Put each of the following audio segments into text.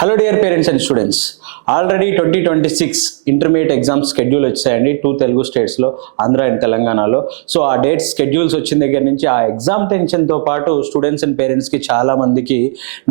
Hello dear parents and students, already 2026 intermediate exams schedule వచ్చాయండి 2 తెలుగు స్టేట్స్లో, Andhra and తెలంగాణలో. So ఆ డేట్స్ షెడ్యూల్స్ వచ్చిన దగ్గర నుంచి ఆ ఎగ్జామ్ టెన్షన్తో పాటు స్టూడెంట్స్ అండ్ పేరెంట్స్కి చాలామందికి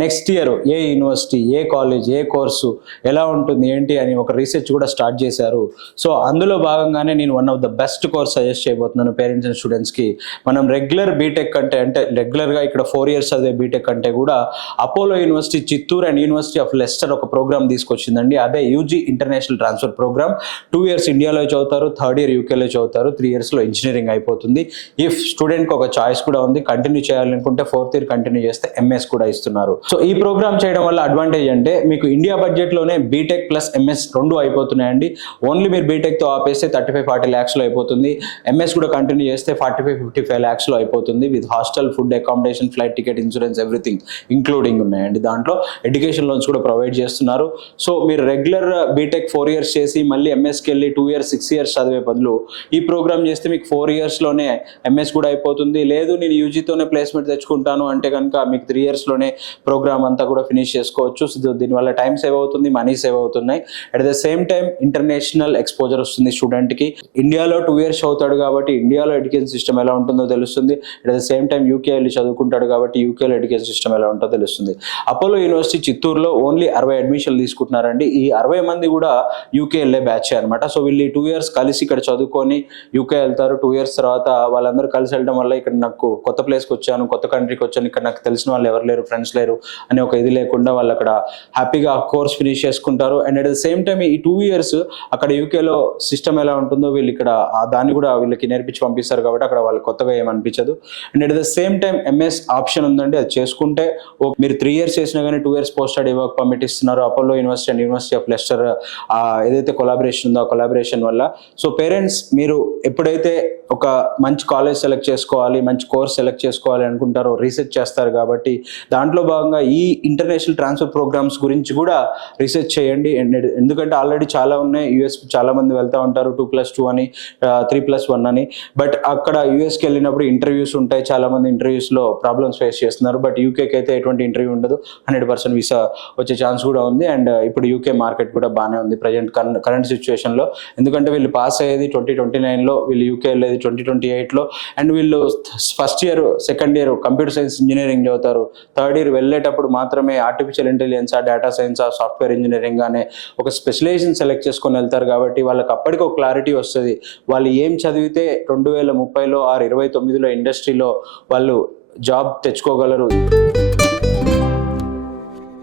నెక్స్ట్ ఇయర్ ఏ యూనివర్సిటీ, ఏ కాలేజ్, ఏ కోర్సు ఎలా ఉంటుంది ఏంటి అని ఒక రీసెర్చ్ కూడా స్టార్ట్ చేశారు. సో అందులో భాగంగానే నేను one of the best course suggest చేయబోతున్నాను పేరెంట్స్ అండ్ స్టూడెంట్స్కి. మనం రెగ్యులర్ బీటెక్ కంటే, అంటే రెగ్యులర్గా ఇక్కడ 4 years చదివే బీటెక్ కంటే కూడా Apollo University Chittoor and university of Leicester ఒక ప్రోగ్రామ్ తీసుకొచ్చిందండి. అదే UG international transfer program. 2 years ఇండియాలో చదువుతారు, 3rd year యూకేలో చదువుతారు, 3 yearsలో ఇంజనీరింగ్ అయిపోతుంది. ఇఫ్ స్టూడెంట్కి ఒక చాయిస్ కూడా ఉంది, కంటిన్యూ చేయాలనుకుంటే 4th year కంటిన్యూ చేస్తే ఎంఎస్ కూడా ఇస్తున్నారు. సో ఈ ప్రోగ్రామ్ చేయడం వల్ల అడ్వాంటేజ్ అంటే మీకు ఇండియా బడ్జెట్లోనే బీటెక్ ప్లస్ ఎంఎస్ రెండు అయిపోతున్నాయండి. ఓన్లీ మీరు బీటెక్తో ఆపేస్తే 35-40 lakhsలో అయిపోతుంది. ఎంఎస్ కూడా కంటిన్యూ చేస్తే 45-55 lakhsలో అయిపోతుంది. With hostel, food, accommodation, flight ticket, insurance, everything including ఉన్నాయండి. దాంట్లో ఎడ్యుకేషన్ లోన్స్ కూడా ప్రొవైడ్ చేస్తున్నారు. సో మీరు రెగ్యులర్ బీటెక్ 4 years చేసి మళ్ళీ ఎంఎస్కి వెళ్ళి 2 years 6 years చదివే బదులు ఈ ప్రోగ్రామ్ చేస్తే మీకు 4 yearsలోనే ఎంఎస్ కూడా అయిపోతుంది. లేదు నేను యూజీతోనే ప్లేస్మెంట్ తెచ్చుకుంటాను అంటే కనుక మీకు 3 yearsలోనే ప్రోగ్రామ్ అంతా కూడా ఫినిష్ చేసుకోవచ్చు. సో దీనివల్ల టైం సేవ్ అవుతుంది, మనీ సేవ్ అవుతున్నాయి. At the same time international exposure వస్తుంది స్టూడెంట్కి. ఇండియాలో 2 years చదువుతాడు కాబట్టి ఇండియాలో ఎడ్యుకేషన్ సిస్టమ్ ఎలా ఉంటుందో తెలుస్తుంది. At the same time UK వెళ్ళి చదువుకుంటాడు కాబట్టి యూకేలో ఎడ్యుకేషన్ సిస్టమ్ ఎలా ఉంటుందో తెలుస్తుంది. అపోలో యూనివర్సిటీ చిత్తూరులో ఓన్లీ 60 అడ్మిషన్లు తీసుకుంటున్నారండి. ఈ 60 మంది కూడా యూకే వెళ్ళే బ్యాచ్ అనమాట. సో వీళ్ళు 2 years కలిసి ఇక్కడ చదువుకొని యూకే వెళ్తారు. 2 years తర్వాత వాళ్ళందరూ కలిసి వెళ్ళడం వల్ల ఇక్కడ నాకు కొత్త ప్లేస్కి వచ్చాను, కొత్త కంట్రీకి వచ్చాను, ఇక్కడ నాకు తెలిసిన వాళ్ళు ఎవరు లేరు, ఫ్రెండ్స్ లేరు అని ఒక ఇది లేకుండా వాళ్ళు అక్కడ హ్యాపీగా కోర్స్ ఫినిష్ చేసుకుంటారు. And at the same time ఈ 2 years అక్కడ యూకేలో సిస్టమ్ ఎలా ఉంటుందో వీళ్ళు ఇక్కడ దాన్ని కూడా వీళ్ళకి నేర్పించి పంపిస్తారు కాబట్టి అక్కడ వాళ్ళు కొత్తగా ఏమనిపించదు. And at the same time MS option ఉందండి. అది చేసుకుంటే మీరు 3 years చేసినా కానీ 2 years post study work permit ఇస్తున్నారు Apollo university and university of Leicester ఏదైతే కొలాబరేషన్ ఉందో ఆ కొలాబరేషన్ వల్ల. సో పేరెంట్స్ మీరు ఎప్పుడైతే ఒక మంచి కాలేజ్ సెలెక్ట్ చేసుకోవాలి, మంచి కోర్స్ సెలెక్ట్ చేసుకోవాలి అనుకుంటారో రీసెర్చ్ చేస్తారు కాబట్టి దాంట్లో భాగంగా ఈ ఇంటర్నేషనల్ ట్రాన్స్ఫర్ ప్రోగ్రామ్స్ గురించి కూడా రీసెర్చ్ చేయండి. ఎందుకంటే ఆల్రెడీ చాలా ఉన్నాయి. యూఎస్ చాలా మంది వెళ్తూ ఉంటారు 2+2 అని, 3+1 అని. బట్ అక్కడ యూఎస్కి వెళ్ళినప్పుడు ఇంటర్వ్యూస్ ఉంటాయి. చాలా మంది ఇంటర్వ్యూస్లో ప్రాబ్లమ్స్ ఫేస్ చేస్తున్నారు. బట్ యూకేకి అయితే ఎటువంటి ఇంటర్వ్యూ ఉండదు, 100% వీసా వచ్చే ఛాన్స్ కూడా ఉంది. అండ్ ఇప్పుడు యూకే మార్కెట్ కూడా బాగానే ఉంది ప్రజెంట్ కరెంట్ సిచ్యువేషన్లో. ఎందుకంటే వీళ్ళు పాస్ అయ్యేది 2029లో, వీళ్ళు యూకే వెళ్ళేది 2028లో. అండ్ వీళ్ళు first year, second year computer science engineering చదువుతారు. 3rd year వెళ్ళేటప్పుడు మాత్రమే ఆర్టిఫిషియల్ ఇంటెలిజెన్సా, డేటా సైన్సా, సాఫ్ట్వేర్ ఇంజనీరింగ్ అనే ఒక స్పెషలైజేషన్ సెలెక్ట్ చేసుకొని వెళ్తారు కాబట్టి వాళ్ళకి అప్పటికి ఒక క్లారిటీ వస్తుంది. వాళ్ళు ఏం చదివితే 2030లో ఆర్ 2029లో ఇండస్ట్రీలో వాళ్ళు జాబ్ తెచ్చుకోగలరు.